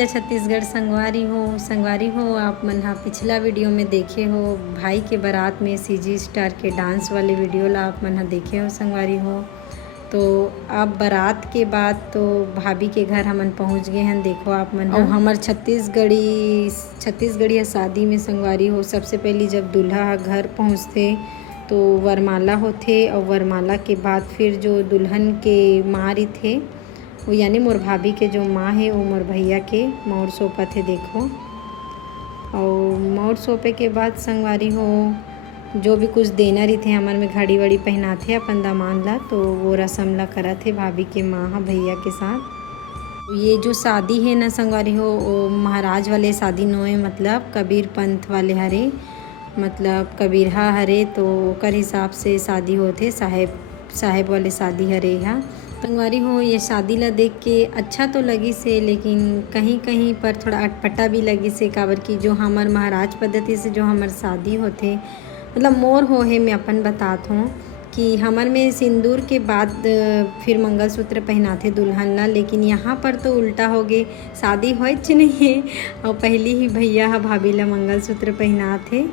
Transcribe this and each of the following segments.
जय छत्तीसगढ़ संगवारी हो। आप मन हा पिछला वीडियो में देखे हो भाई के बारात में सीजी स्टार के डांस वाले वीडियो ला आप मन हा देखे हो संगवारी हो। तो अब बारात के बाद तो भाभी के घर हमन पहुंच गए हैं। देखो आप मन और हमार छत्तीसगढ़ी शादी में संगवारी हो। सबसे पहले जब दूल्हा घर पहुंचते तो वरमाला होते और वरमाला के बाद फिर जो दुल्हन के माँ थे वो यानी मोर भाभी के जो माँ है वो मोर भैया के मोर सौंपा थे। देखो और मोर सौंपे के बाद संगवारी हो जो भी कुछ देना रही थे हमारे में घड़ी वड़ी पहनाते अपन दामाद ला, तो वो रस्म ला करा थे भाभी के माँ भैया के साथ। ये जो शादी है ना संगवारी हो वो महाराज वाले शादी नो है, मतलब कबीर पंथ वाले हरे, मतलब कबीरहा हरे, तो ओकर हिसाब से शादी होते साहेब वाले शादी हरे यहाँ संगवारी हो। ये शादी ला देख के अच्छा तो लगी से, लेकिन कहीं कहीं पर थोड़ा अटपटा भी लगी से, काबर की जो हमार महाराज पद्धति से जो हमार शादी होते मतलब मोर हो है। मैं अपन बातात हूँ कि हमार में सिंदूर के बाद फिर मंगलसूत्र पहनाते दुल्हन ला, लेकिन यहाँ पर तो उल्टा हो गए, शादी होच नहीं है और पहले ही भैया भाभी ला मंगलसूत्र पहनाते।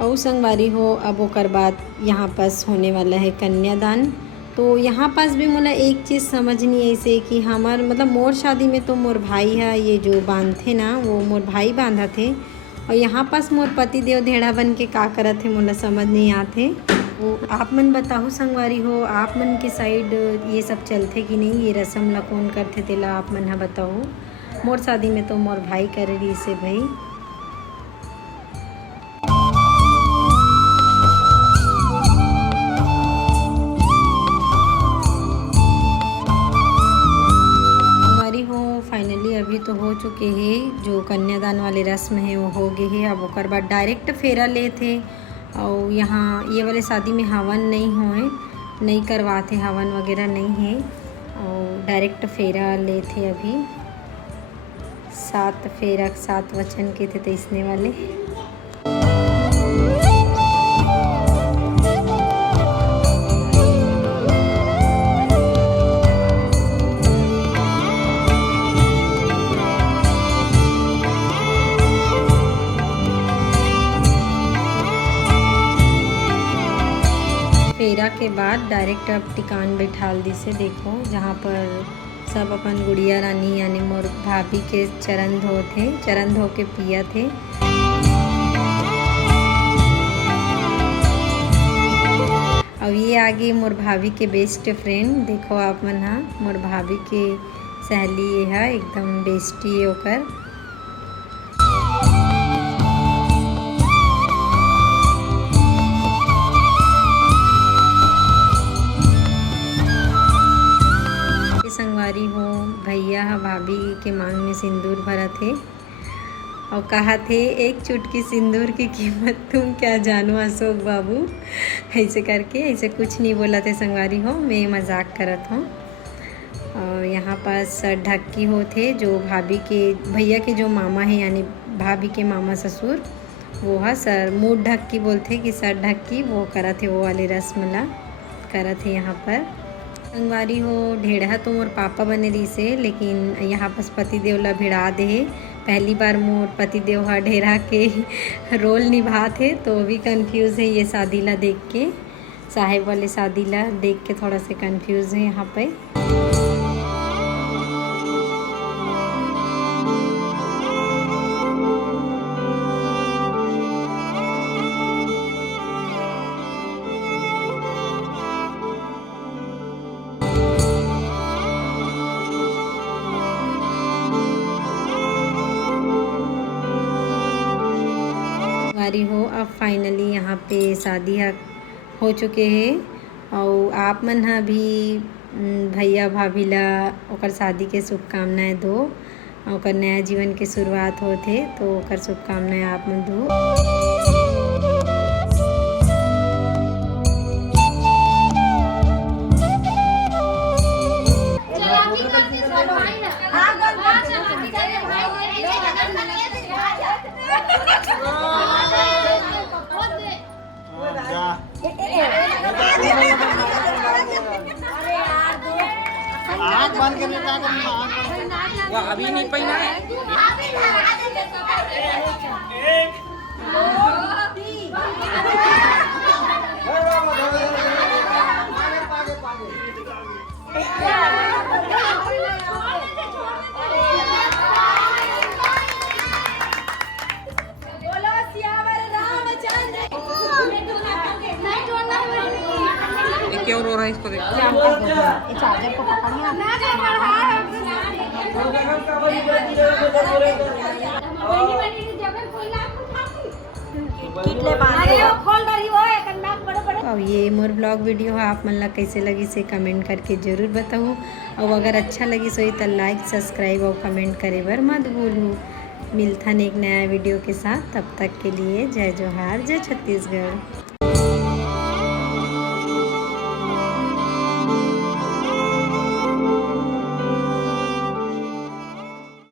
और संगवारी हो अब ओकर बाद यहाँ पास होने वाला है कन्यादान। तो यहाँ पास भी मोला एक चीज़ समझ नहीं ऐसे कि हमार मतलब मोर शादी में तो मोर भाई है ये जो बांधते ना वो मोर भाई बांधा थे, और यहाँ पास मोर पति देव धेड़ा बन के का करत थे मोला समझ नहीं आते। वो आप मन बताओ संगवारी हो आप मन के साइड ये सब चलते कि नहीं, ये रस्म ला कौन करते तेला आप मन हा बताओ। मोर शादी में तो मोर भाई करे रही से भाई। फाइनली अभी तो हो चुके हैं, जो कन्यादान वाले रस्म है वो हो गए हैं। अब ओकर बाद डायरेक्ट फेरा ले थे, और यहाँ ये वाले शादी में हवन नहीं होए, नहीं करवाते, हवन वगैरह नहीं है, और डायरेक्ट फेरा ले थे। अभी 7 फेरा 7 वचन के थे इसने वाले। फेरा के बाद डायरेक्ट अब टिकान बैठाल दी से। देखो जहाँ पर सब अपन गुड़िया रानी यानी मोर भाभी के चरण धो के पिया थे। और ये आगे मोर भाभी के बेस्ट फ्रेंड, देखो आप मन हा मोर भाभी के सहेली ये है, एकदम बेस्टी है ओकर। संगवारी हो भैया भाभी के मांग में सिंदूर भरा थे और कहा थे एक चुटकी सिंदूर की कीमत तुम क्या जानो अशोक बाबू, ऐसे करके ऐसे कुछ नहीं बोला थे संगवारी हो, मैं मजाक करत हूँ। और यहाँ पास ढक्की हो थे जो भाभी के भैया के जो मामा है यानी भाभी के मामा ससुर, वो है सर मुँह ढक्की बोलते कि सर ढक्की, वो करा थे वो वाली रस्म ला करा थे। यहाँ पर संगवारी हो ढेढ़ा तो मोर पापा बने रही से, लेकिन यहाँ पास पति देव ला भिड़ा दे। पहली बार मोर पति देव हा ढेरा के रोल निभा थे, तो भी कंफ्यूज है ये शादी ला देख के, साहेब वाले शादी ला देख के थोड़ा से कंफ्यूज है यहाँ पे। हो अब फाइनली यहाँ पे शादी हो चुके हैं, और आप मन हा भी भैया भाभी ला ओकर शादी के शुभकामनाएं दो, ओकर नया जीवन के शुरुआत होते तो ओकर शुभकामनाएं आप मन दो। आँख बंद करके क्या करना, अभी नहीं पहना है। क्यों रो रहा है इसको देख। चार्जर को पकड़िए। और ये मोर ब्लॉग वीडियो आप मन ला कैसे लगी से कमेंट करके ज़रूर बताऊँ। और अगर अच्छा लगी सो तो लाइक सब्सक्राइब और कमेंट करे बर मत भूलूँ। मिलथन एक नया वीडियो के साथ, तब तक के लिए जय जोहार, जय छत्तीसगढ़।